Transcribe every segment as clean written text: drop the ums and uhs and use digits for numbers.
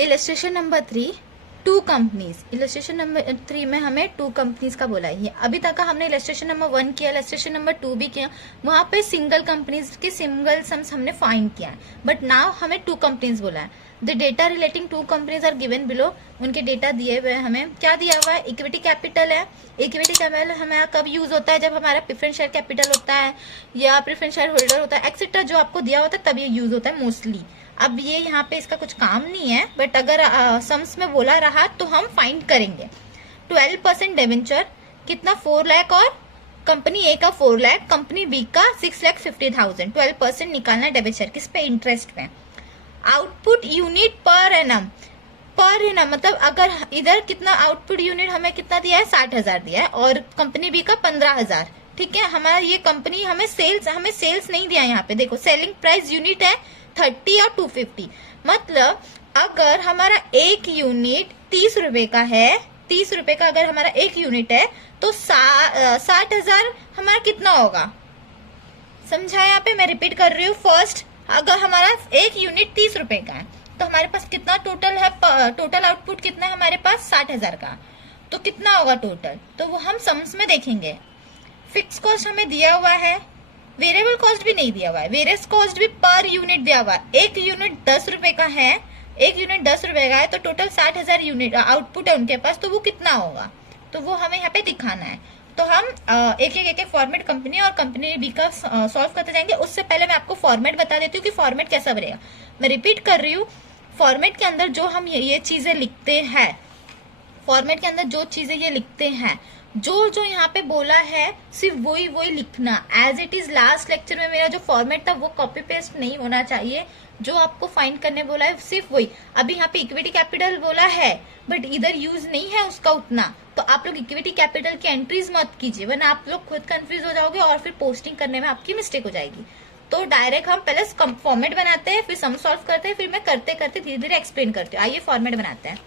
Illustration number 3, two companies. Illustration number 3 में हमें two companies का बोला है। अभी तक हमने इलस्ट्रेशन नंबर 1 किया, इलस्ट्रेशन नंबर 2 भी किया, वहां पे सिंगल कंपनीज के सिंगल सम्स हमने फाइंड किया है। बट नाउ हमें टू कंपनीज बोला है। The data relating to companies are given below. उनके डेटा दिए हुए हैं। हमें क्या दिया हुआ है? इक्विटी कैपिटल है। इक्विटी कैपिटल हमें कब यूज होता है? जब हमारा प्रेफरेंस शेयर कैपिटल होता है या प्रेफरेंस शेयर होल्डर होता है एक्सेट्रा, जो आपको दिया होता है तब ये यूज होता है मोस्टली। अब ये यहाँ पे इसका कुछ काम नहीं है, बट अगर सम्स में बोला रहा तो हम फाइंड करेंगे। 12% डिवेंचर कितना? 4 लाख, और कंपनी ए का 4 लाख, कंपनी बी का 6,50,000। 12% निकालना है डिवेंचर किस पे? इंटरेस्ट पे। Output unit per annum, per annum मतलब अगर इधर कितना आउटपुट यूनिट हमें कितना दिया है? 60,000 दिया है, और कंपनी बी का 15,000। ठीक है, हमारा ये कंपनी हमें सेल्स नहीं दिया। यहाँ पे देखो सेलिंग प्राइस यूनिट है 30 और 250। मतलब अगर हमारा एक यूनिट 30 रुपए का है, 30 रुपए का अगर हमारा एक यूनिट है तो 60,000 हमारा कितना होगा? समझा? यहाँ पे मैं रिपीट कर रही हूँ। फर्स्ट, अगर हमारा एक यूनिट 30 रुपए का है तो हमारे पास कितना टोटल है? टोटल आउटपुट कितना है हमारे पास? 60,000 का। तो कितना होगा टोटल? तो वो हम सम्स में देखेंगे। फिक्स कॉस्ट हमें दिया हुआ है, वेरिएबल कॉस्ट भी नहीं दिया हुआ है, वेरियस कॉस्ट भी पर यूनिट दिया हुआ है। एक यूनिट 10 रुपए का है, एक यूनिट 10 रुपए का है, तो टोटल 60,000 यूनिट आउटपुट है उनके पास, तो वो कितना होगा? तो वो हमें यहाँ पे दिखाना है। तो हम एक एक फॉर्मेट कंपनी और कंपनी बी का सॉल्व करते जाएंगे। उससे पहले मैं आपको फॉर्मेट बता देती हूँ कि फॉर्मेट कैसा बनेगा। मैं रिपीट कर रही हूँ, फॉर्मेट के अंदर जो हम ये चीजें लिखते हैं, फॉर्मेट के अंदर जो चीजें ये लिखते हैं, जो जो यहाँ पे बोला है सिर्फ वही लिखना as it is. Last lecture में मेरा जो फॉर्मेट था वो कॉपी पेस्ट नहीं होना चाहिए। जो आपको फाइंड करने बोला है सिर्फ वही। अभी यहाँ पे इक्विटी कैपिटल बोला है बट इधर यूज नहीं है उसका उतना, तो आप लोग इक्विटी कैपिटल की एंट्रीज मत कीजिए, वरना आप लोग खुद कंफ्यूज हो जाओगे और फिर पोस्टिंग करने में आपकी मिस्टेक हो जाएगी। तो डायरेक्ट हम पहले फॉर्मेट बनाते हैं, फिर सम सॉल्व करते हैं, फिर मैं करते करते धीरे धीरे एक्सप्लेन करती हूँ। आइए फॉर्मेट बनाते हैं।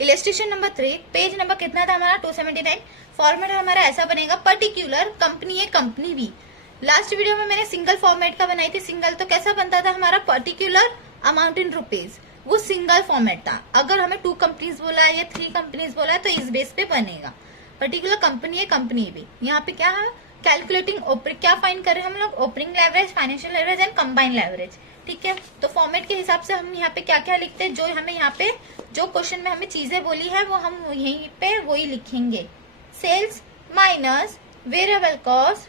इलस्ट्रेशन नंबर 3, पेज नंबर कितना था हमारा? 279। फॉर्मेट हमारा ऐसा बनेगा, particular company A company B. Last video में मैंने सिंगल फॉर्मेट का बनाई थी। सिंगल तो कैसा बनता था हमारा? पर्टिकुलर अमाउंट इन रुपीज, वो सिंगल फॉर्मेट था। अगर हमें 2 कंपनीज बोला है या 3 कंपनीज बोला है तो इस बेस पे बनेगा particular company A company B. यहाँ पे क्या है? कैलकुलेटिंग क्या फाइंड कर रहे हैं हम लोग? Opening leverage, financial leverage and combined leverage. ठीक है, तो फॉर्मेट के हिसाब से हम यहाँ पे क्या क्या लिखते हैं, जो हमें यहाँ पे जो क्वेश्चन में हमें चीजें बोली है वो हम यहीं पे वही लिखेंगे। Sales minus variable cost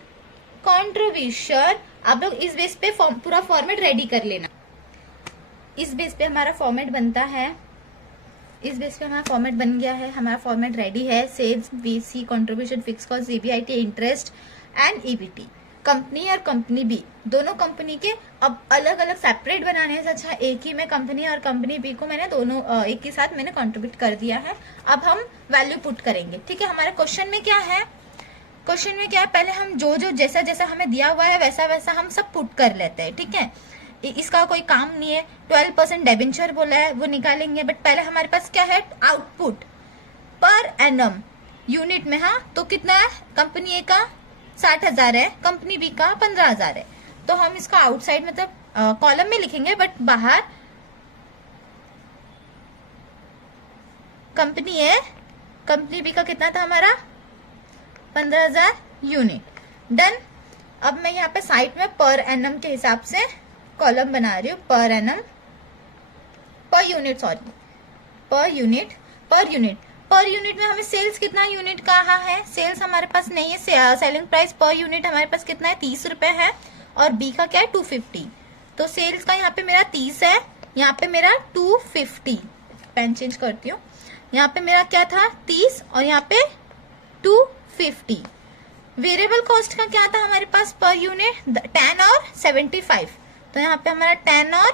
contribution. आप लोग इस बेस पे पूरा फॉर्मेट रेडी कर लेना। इस बेस पे हमारा फॉर्मेट बनता है। इस बेस पे हमारा फॉर्मेट बन गया है, हमारा फॉर्मेट रेडी है। Sales, VC, contribution, fix cost, EBIT, interest and EBT. Company और कंपनी बी दोनों कंपनी के अब अलग अलग सेपरेट बनाने से अच्छा एक ही में कंपनी और कंपनी बी को मैंने दोनों एक ही साथ मैंने कंट्रीब्यूट कर दिया है। अब हम वैल्यू पुट करेंगे। ठीक है, हमारे क्वेश्चन में क्या है? क्वेश्चन में क्या है? पहले हम जो जो जैसा जैसा हमें दिया हुआ है वैसा वैसा हम सब पुट कर लेते हैं। ठीक है, इसका कोई काम नहीं है। 12% डिबेंचर बोला है वो निकालेंगे, बट पहले हमारे पास क्या है? आउटपुट पर एनम यूनिट में। हाँ, तो कितना है? कंपनी ए का 60,000 है, कंपनी बी का 15,000 है। तो हम इसका आउटसाइड मतलब कॉलम में लिखेंगे, बट बाहर कंपनी ए कंपनी बी का कितना था हमारा? 15,000 यूनिट। डन। अब मैं यहाँ पे साइड में पर एनम के हिसाब से कॉलम बना रही हूँ। Per annum, per unit, sorry per unit, per unit. Per unit में हमें सेल्स कितना यूनिट कहा है? सेल्स हमारे पास नहीं है। सेलिंग प्राइस पर यूनिट हमारे पास कितना है? 30 रुपए है, और बी का क्या है? 250। तो सेल्स का यहाँ पे मेरा 30 है, यहाँ पे मेरा 250। पेन चेंज करती हूँ। यहाँ पे मेरा क्या था? 30 और यहाँ पे 250। वेरिएबल कॉस्ट का क्या था हमारे पास पर यूनिट? 10 और 75। तो यहाँ पे हमारा 10 और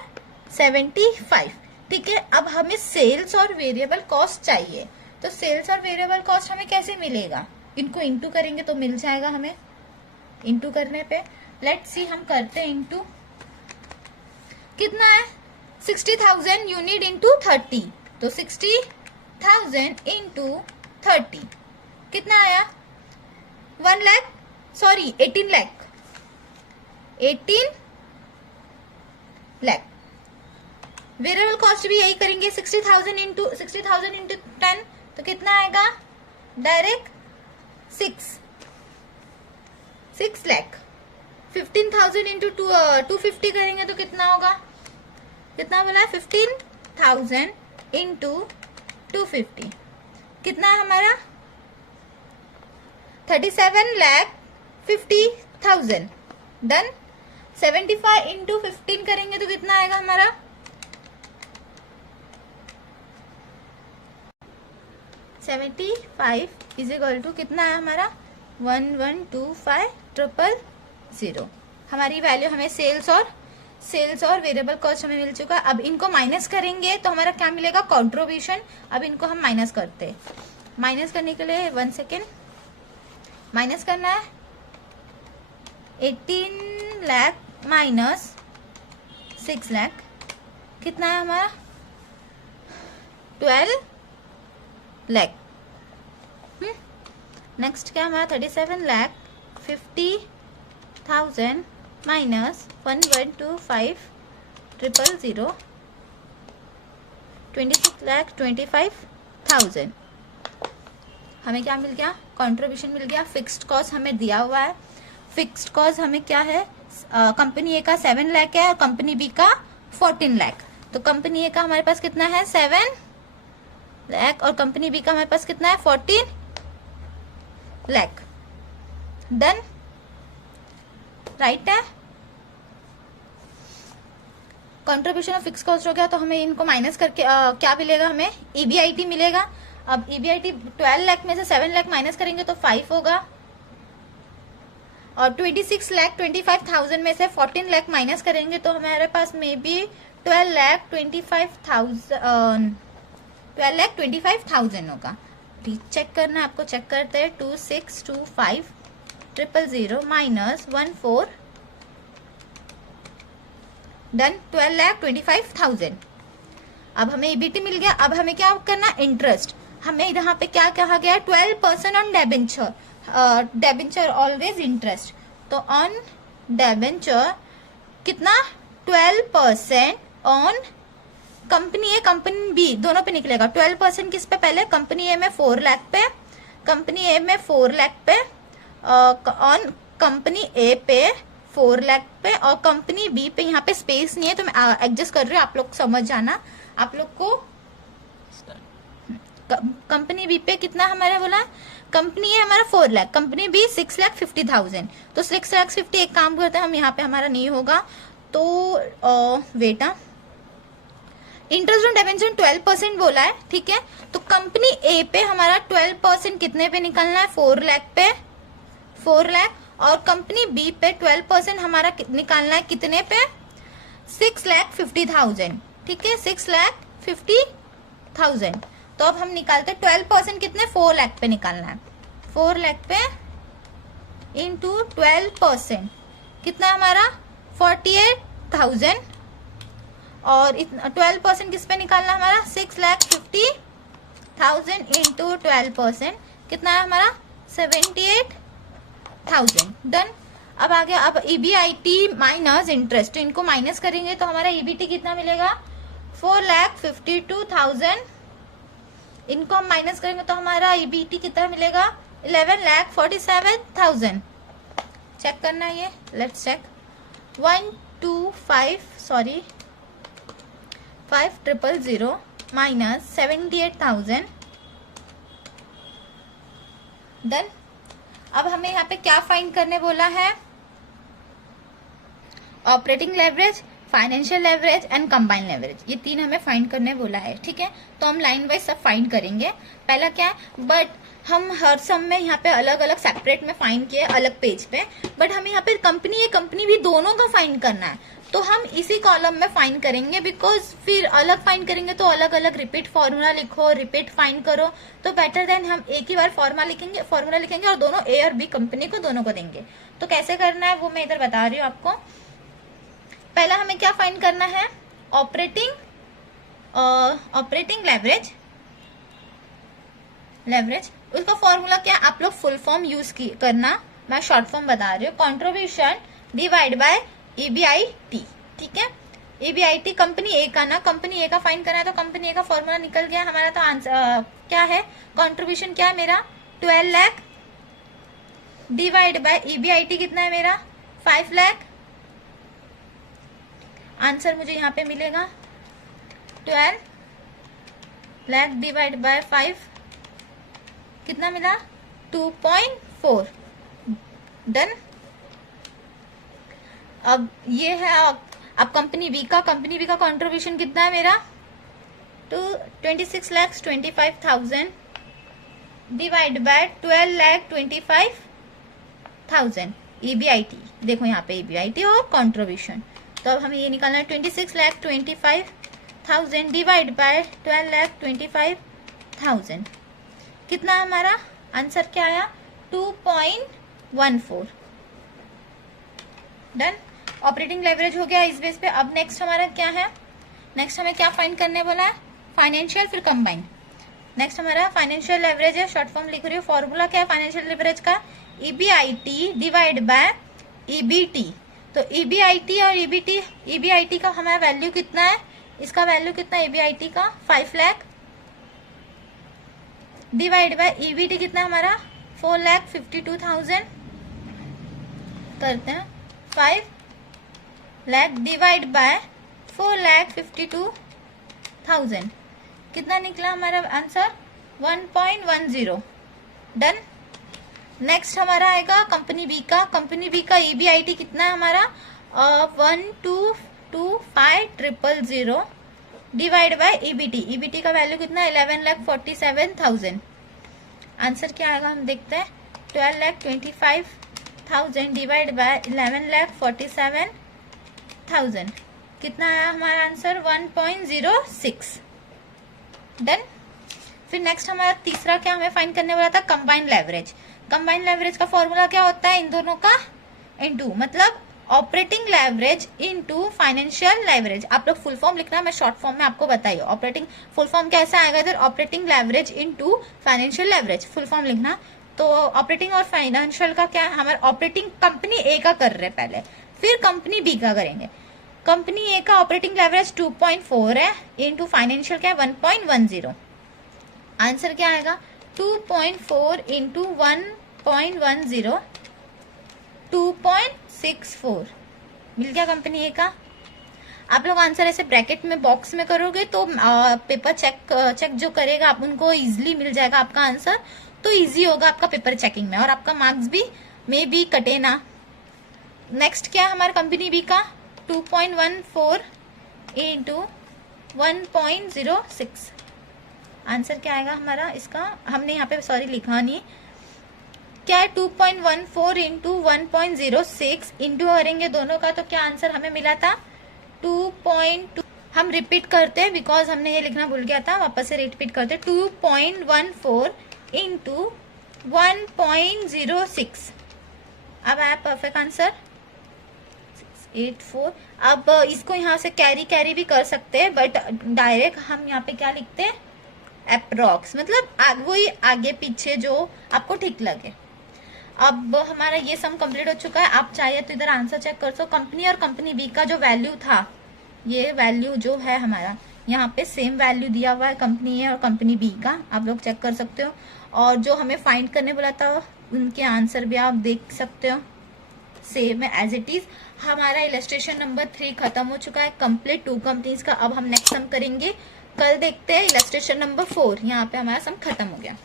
75। ठीक है, अब हमें सेल्स और वेरिएबल कॉस्ट चाहिए। तो सेल्स और वेरिएबल कॉस्ट हमें कैसे मिलेगा? इनको इंटू करेंगे तो मिल जाएगा हमें। इंटू करने पे लेट्स सी, हम करते हैं इंटू। कितना है? 60,000 यूनिट इंटू 30। तो 60,000 इंटू 30 कितना आया? 1 lakh, sorry 18 lakh. 18 lakh. Variable cost भी यही करेंगे, 60,000 इंटू 10 तो कितना आएगा डायरेक्ट 6 लाख। 15,000 इंटू 250 करेंगे तो कितना होगा, कितना बोला है 15,000 इंटू 250 कितना है हमारा 37,50,000 डन। 75 इंटू 15 करेंगे तो कितना आएगा हमारा 75 इज इक्वल टू कितना है हमारा 1125,000। हमारी वैल्यू हमें सेल्स और वेरिएबल कॉस्ट हमें मिल चुका। अब इनको माइनस करेंगे तो हमारा क्या मिलेगा कंट्रीब्यूशन। अब इनको हम माइनस करते हैं। माइनस करने के लिए 1 सेकेंड माइनस करना है। 18 लाख माइनस 6 लाख कितना है हमारा 12 लाख। नेक्स्ट क्या हमारा 37,50,000 माइनस 1125,000 26,25,000 हमें क्या मिल गया कंट्रीब्यूशन मिल गया। फिक्स्ड कॉस्ट हमें दिया हुआ है। फिक्स्ड कॉस्ट हमें क्या है कंपनी ए का 7 लाख है और कंपनी बी का 14 लाख। तो कंपनी ए का हमारे पास कितना है 7 लाख और कंपनी बी का हमारे पास कितना है 14 लाख। डन राइट है। कंट्रीब्यूशन और फिक्स कॉस्ट हो गया तो हमें इनको माइनस करके क्या मिलेगा हमें ईबीआईटी मिलेगा। अब ईबीआईटी 12 लाख में से 7 लाख माइनस करेंगे तो 5 होगा और 26,25,000 में से 14 लाख माइनस करेंगे तो हमारे पास मे बी 12,25,000 होगा। चेक करना है आपको, चेक करते हैं 2625,000 माइनस 14 डन 12,25,000। अब हमें ईबीटी मिल गया। अब हमें क्या करना इंटरेस्ट। हमें यहाँ पे क्या कहा गया 12% on debenture. Debenture always interest. तो ऑन डेबेंचर कितना 12% on company A company B दोनों पे निकलेगा। 12% किस पे पहले कंपनी ए में 4 लाख पे, कंपनी ए में 4 लाख पे ऑन कंपनी ए पे 4 लाख पे और कंपनी बी पे। यहाँ पे स्पेस नहीं है तो मैं एडजस्ट कर रही हूँ, आप लोग समझ जाना। आप लोग को कंपनी बी पे कितना हमारा बोला कंपनी ए हमारा 4 लाख, कंपनी बी 6,50,000। तो 6,50,000 एक काम करते हैं हम, यहाँ पे हमारा नहीं होगा तो बेटा इंटरेस्ट ऑन डिबेंचर 12% बोला है, ठीक है। तो कंपनी ए पे हमारा 12% कितने पे निकलना है 4 लाख पे 4 लाख और कंपनी बी पे 12% हमारा निकालना है कितने पे 6,50,000, ठीक है 6,50,000। तो अब हम निकालते 12% कितने 4 लाख पे निकालना है। 4 लाख पे इंटू 12% कितना हमारा 48,000 और 12% किस पे निकालना हमारा 6,50,000 इंटू 12% कितना है हमारा 78,000 डन। अब आ गया अब ईबीआईटी माइनस इंटरेस्ट। इनको माइनस करेंगे तो हमारा ईबीटी कितना मिलेगा 4,52,000। इनको हम माइनस करेंगे तो हमारा ईबीटी कितना मिलेगा 11,47,000। चेक करना है ये, लेट्स चेक 5,000 माइनस 78,000 डन। अब हमें यहाँ पे क्या फाइंड करने बोला है operating leverage, financial leverage and combined leverage, ये 3 हमें फाइंड करने बोला है, ठीक है। तो हम लाइन वाइज सब फाइंड करेंगे। पहला क्या है बट हम हर सम में यहाँ पे अलग अलग सेपरेट में फाइंड किए अलग पेज पे, बट हमें यहाँ पे कंपनी भी दोनों का फाइंड करना है तो हम इसी कॉलम में फाइंड करेंगे। बिकॉज फिर अलग फाइंड करेंगे तो अलग अलग रिपीट फॉर्मूला लिखो, रिपीट फाइंड करो, तो बेटर देन हम एक ही बार फॉर्मूला लिखेंगे और दोनों ए और बी कंपनी को दोनों को देंगे। तो कैसे करना है वो मैं इधर बता रही हूँ आपको। पहला हमें क्या फाइंड करना है ऑपरेटिंग लेवरेज। उसका फॉर्मूला क्या आप लोग फुल फॉर्म यूज करना, मैं शॉर्ट फॉर्म बता रही हूँ। कंट्रीब्यूशन डिवाइड बाय ईबीआईटी, ठीक है। EBIT कंपनी ए का ना, कंपनी ए का फाइंड करना है तो कंपनी ए का फॉर्मूला निकल गया हमारा। तो आंसर क्या है, कंट्रीब्यूशन क्या है मेरा 12 लाख डिवाइड बाय EBIT कितना है मेरा 5 लाख। आंसर मुझे यहाँ पे मिलेगा 12 लाख डिवाइड बाय 5 कितना मिला 2.4। डन। अब ये है अब कंपनी बी का कंट्रीब्यूशन कितना है मेरा तो 26,25,000 डिवाइड बाय 12,25,000 EBIT। देखो यहाँ पे EBIT और कंट्रीब्यूशन। तो अब हमें ये निकालना है 26,25,000 डिवाइड बाय 12,25,000 कितना हमारा आंसर क्या आया 2.14। डन। ऑपरेटिंग लेवरेज हो गया इस बेस पे। अब नेक्स्ट हमारा क्या है, नेक्स्ट हमें क्या फाइंड करने बोला है, फाइनेंशियल फिर कंबाइन। नेक्स्ट हमारा फाइनेंशियल लेवरेज है, शॉर्ट फॉर्म लिख रही हूँ। फॉर्मूला क्या है फाइनेंशियल लेवरेज का, EBIT डिवाइड बाय EBT। तो EBIT और EBIT का हमारा वैल्यू कितना है, इसका वैल्यू कितना है EBIT का 5 लाख डिवाइड बाय EBT कितना हमारा 4,52,000 करते हैं 5 लाख डिवाइड बाय 4,52,000 कितना निकला हमारा आंसर 1.10। डन। नेक्स्ट हमारा आएगा कंपनी बी का EBIT कितना है हमारा 1,225,000 डिवाइड बाय EBT का वैल्यू कितना है 11,47,000। आंसर क्या आएगा हम देखते हैं 12,25,000 डिवाइड बाय 11,47,000 कितना आया हमारा आंसर 1.06। डन। फिर नेक्स्ट हमारा तीसरा क्या हमें फाइंड करने वाला था, कंबाइंड लेवरेज। कंबाइंड लेवरेज का फॉर्मूला क्या होता है, इन दोनों का इनटू, मतलब operating leverage into financial leverage. आप लोग फुल फॉर्म लिखना, मैं शॉर्ट फॉर्म में आपको बताइए ऑपरेटिंग फुल फॉर्म कैसा आएगा इधर, operating leverage into financial leverage full form लिखना। तो ऑपरेटिंग और फाइनेंशियल का क्या है, हमारे ऑपरेटिंग कंपनी ए का कर रहे पहले, फिर कंपनी बी का करेंगे। कंपनी ए का ऑपरेटिंग लेवरेज 2.4 है इनटू फाइनेंशियल क्या है 1.10। आंसर क्या आएगा 2.4 इंटू 1.10 2.64 मिल गया कंपनी ए का। आप लोग आंसर ऐसे ब्रैकेट में बॉक्स में करोगे तो पेपर चेक जो करेगा आप उनको इजीली मिल जाएगा आपका आंसर, तो इजी होगा आपका पेपर चेकिंग में और आपका मार्क्स भी मे बी कटे ना। नेक्स्ट क्या है हमारा कंपनी बी का 2.14 इंटू 1.06। आंसर क्या आएगा हमारा इसका, हमने यहाँ पे सॉरी लिखा नहीं क्या है 2.14 इंटू 1.06 इंटू करेंगे दोनों का तो क्या आंसर हमें मिला था 2.2। हम रिपीट करते हैं बिकॉज हमने ये लिखना भूल गया था, वापस से रिपीट करते हैं 2.14 इंटू 1.06। अब आया परफेक्ट आंसर 684। अब इसको यहाँ से कैरी भी कर सकते हैं बट डायरेक्ट हम यहाँ पे क्या लिखते हैं अप्रॉक्स, मतलब वही आगे पीछे जो आपको ठीक लगे। अब हमारा ये सम कंप्लीट हो चुका है। आप चाहे तो इधर आंसर चेक कर सो, कंपनी और कंपनी बी का जो वैल्यू था, ये वैल्यू जो है हमारा यहाँ पे सेम वैल्यू दिया हुआ है कंपनी ए और कंपनी बी का, आप लोग चेक कर सकते हो। और जो हमें फाइंड करने बोला था उनके आंसर भी आप देख सकते हो, सेम है एज इट इज। हमारा इलस्ट्रेशन नंबर 3 खत्म हो चुका है कंप्लीट 2 कंपनीज का। अब हम नेक्स्ट सम करेंगे, कल देखते हैं इलस्ट्रेशन नंबर 4। यहाँ पे हमारा सम खत्म हो गया।